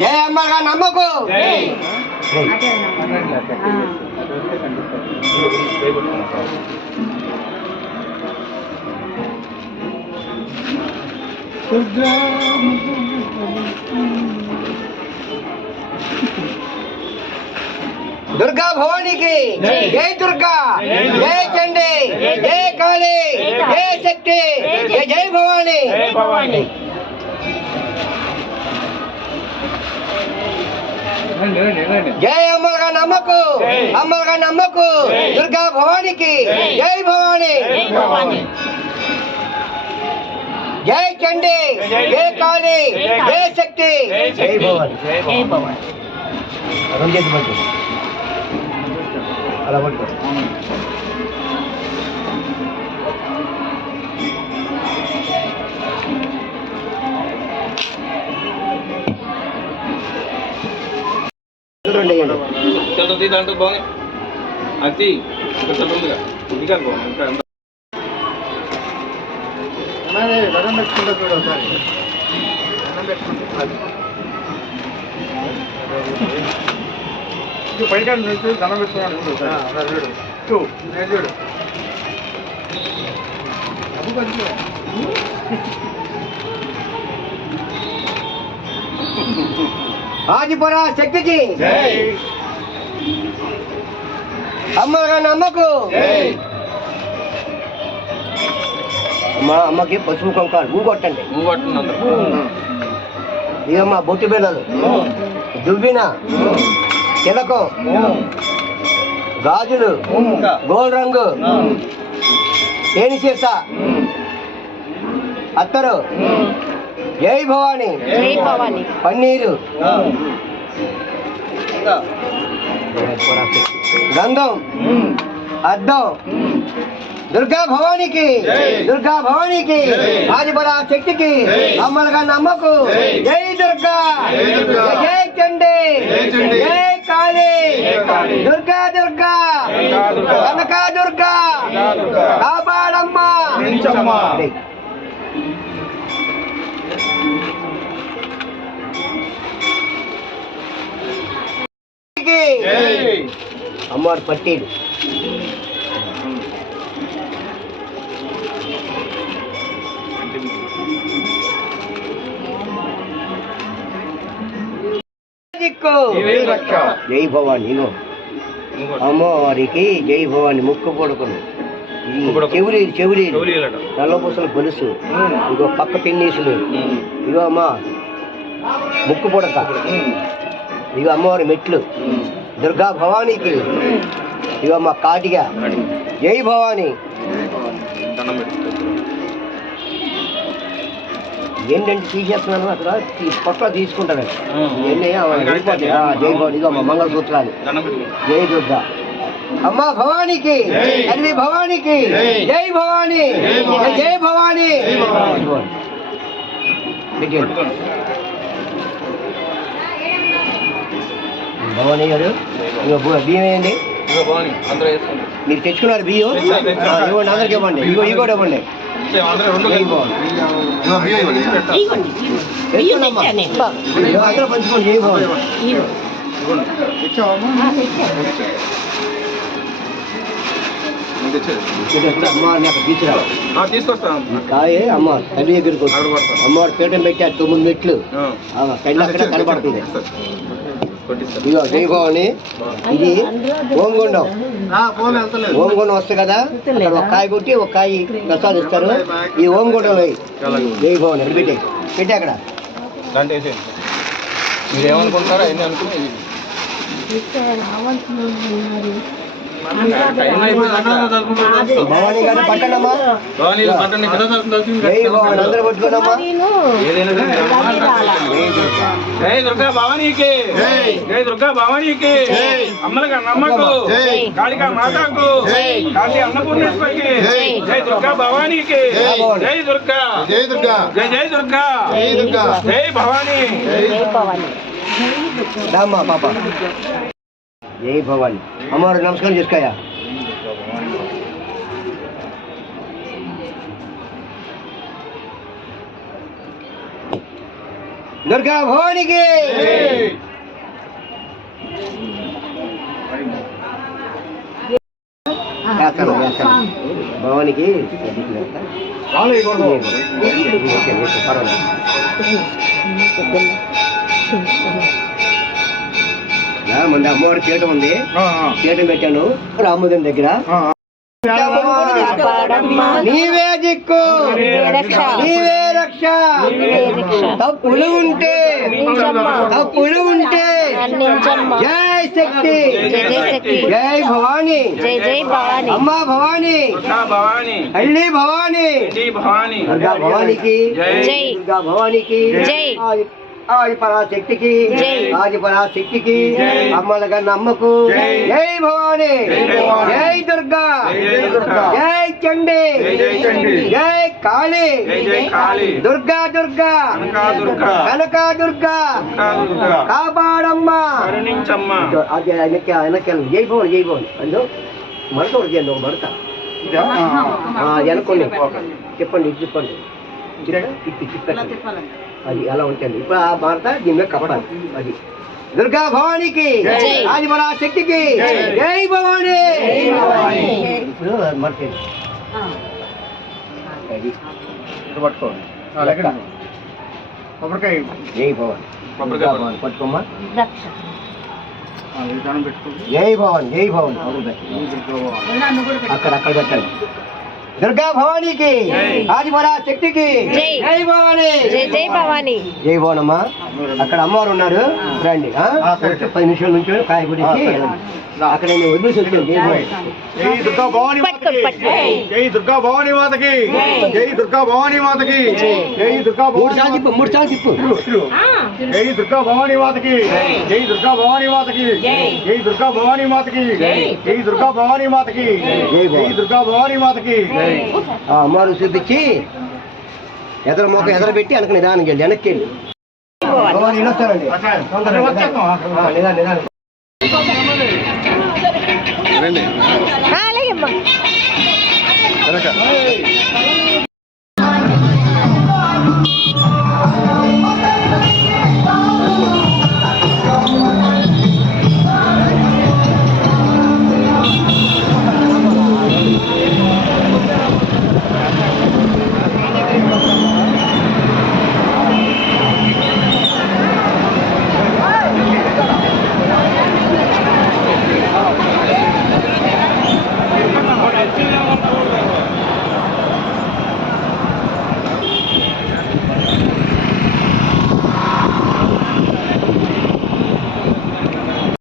జై అమ్మగా నమ్మకు దుర్గా భవానికి జై దుర్గా జై చండి జై కాళీ జై శక్తి జై జై భవాని జై అమ్మగా నమ్మకు అమ్మగా నమ్మకు దుర్గా భవానికి జై భవాని జై చండి జై కాళీ జై శక్తి జై భవాని అలా పట్టు దాంట్లో బాగుంది అది ఉందిగా ఇంకా దండం పెట్టుకుంటా చూడు ఒకసారి పైకాడు నుంచి దండం పెట్టుకున్నాడు చూడు నేను చూడు ఆదిపురా శక్తికి అమ్మగా నమ్మకు మా అమ్మకి పసుపు కొంకాలు ఊగొట్టండి ఇదమ్మా బొట్టు బిళ్ళలు దువ్విన తిలకం గాజులు గోల్డ్ రంగు తేనె సీస అత్తరు జై భవాని పన్నీరు గంధం అద్దం దుర్గా భవానికి దుర్గా భవానికి ఆదిపరా శక్తికి అమ్మలుగా నమ్మకు జై దుర్గా జై చండి జై కాళీ దుర్గా దుర్గా కనక దుర్గా కాపాడమ్మా అమ్మవారి పట్టీలు జై భవాని అమ్మవారికి జై భవాని ముక్కు పొడుకును చెవులి నల్లపూసలు గొలుసు ఇగో పక్క పిన్నీసులు ఇగో అమ్మ ముక్కు పొడక ఇగో అమ్మవారి మెట్లు దుర్గా భవానికి ఇగో అమ్మ కాటిగా జై భవాని ఏంటంటే తీసేస్తున్నాను అక్కడ పొట్ల తీసుకుంటాను ఎన్ని జై భవాని ఇగో అమ్మ మంగళసూత్రాలు జై దుర్గా అమ్మ భవానికి తల్లి భవానికి జై భవాని జై భవాని భవాని గారు బియ్యం వేయండి మీరు తెచ్చుకున్నారు బియ్యం ఇవ్వండి అందరికి ఇవ్వండి ఇవి కూడా ఇవ్వండి అందరూ పంచుకోండి జై భవాని కాయే అమ్మ తల్లి దగ్గరికి అమ్మవారి పీఠం పెట్టారు 9 మెట్లు కళ్ళక్కడ కనబడుతుంది ఇగో జై భవాని ఇది ఓంగుండం వస్తుంది కదా అక్కడ ఒక కాయ కొట్టి ఒక కాయ ప్రసాదం ఇస్తారు ఈ ఓంగుండం జై భవాని పెట్టి అక్కడ మీరు ఏమనుకుంటారో అవన్నీ అనుకుని భవాని గారు పట్టణమ్మా అందరూ పట్టుకోనమ్మా జై దుర్గా భవానికి జై దుర్గా భవానికి అమ్మలుగా నమ్మకు కాళికా మాతాకు కాళీ అన్నపూర్ణేశ్వరికి జై దుర్గా భవానికి జై దుర్గా జై దుర్గా జై జై దుర్గా జై దుర్గా జై భవాని రామ్మా పాప జై భవాని అమ్మవారు నమస్కారం చేసుకోయా దుర్గా భవానికి వేస్తాను భవానికి మంది అమ్మవారి పీఠం ఉంది, పీఠం పెట్టాను రాముదని దగ్గర. నీవే దిక్కు నీవే రక్ష, తప్పులు ఉంటే జై శక్తి జై భవాని అమ్మా భవాని హళ్ళి భవాని దుర్గా భవానికి దుర్గా భవానికి ఆది పరాశక్తికి ఆది పరాశక్తికి అమ్మల కన్నా అమ్మకు జై భవాని జై దుర్గా జై చండి జై కాళీ దుర్గా దుర్గా కనక దుర్గా కాపాడమ్మా. అది వెనకాల జై భవన్ జై భవన్ అందు మడత చేయండి ఒక మడత వెనక్కోండి చెప్పండి చెప్పండి చెప్పండి అది అలా ఉంటుంది. ఇప్పుడు ఆ భారత దీని కప్పాలి. అది దుర్గా భవానికి ఆది పరాశక్తికి జై భవాని. ఇప్పుడు మర్చేది అది పట్టుకోండి జై భవాని పట్టుకోమ్మా. జై భవాని జై భవాని అక్కడ పెట్టండి. దుర్గా భవానికి ఆది పరాశక్తికి జై భవాని జై భవాని జై భవనమ్మా. అక్కడ అమ్మవారు ఉన్నారు రండి. 10 నిమిషాల నుంచి కాయ గురించి అక్కడ వదిలేసి జై దుర్గా భవాని మాతకి జై దుర్గా భవాని మాతకి జై దుర్గా భవాని మాతకి జై దుర్గా మూడు సార్లు తిప్పు జై దుర్గా భవాని మాతకి జై దుర్గా భవాని మాతకి జై దుర్గా భవాని మాతకి జై దుర్గా భవాని మాతకి జై దుర్గా భవాని మాతకి. అమ్మవారు చూపించి ఎదర మొక్క ఎదర పెట్టి వెనక నిదానికి వెళ్ళి వెనక్కి వెళ్ళి భవాని వస్తారండి. అలాగే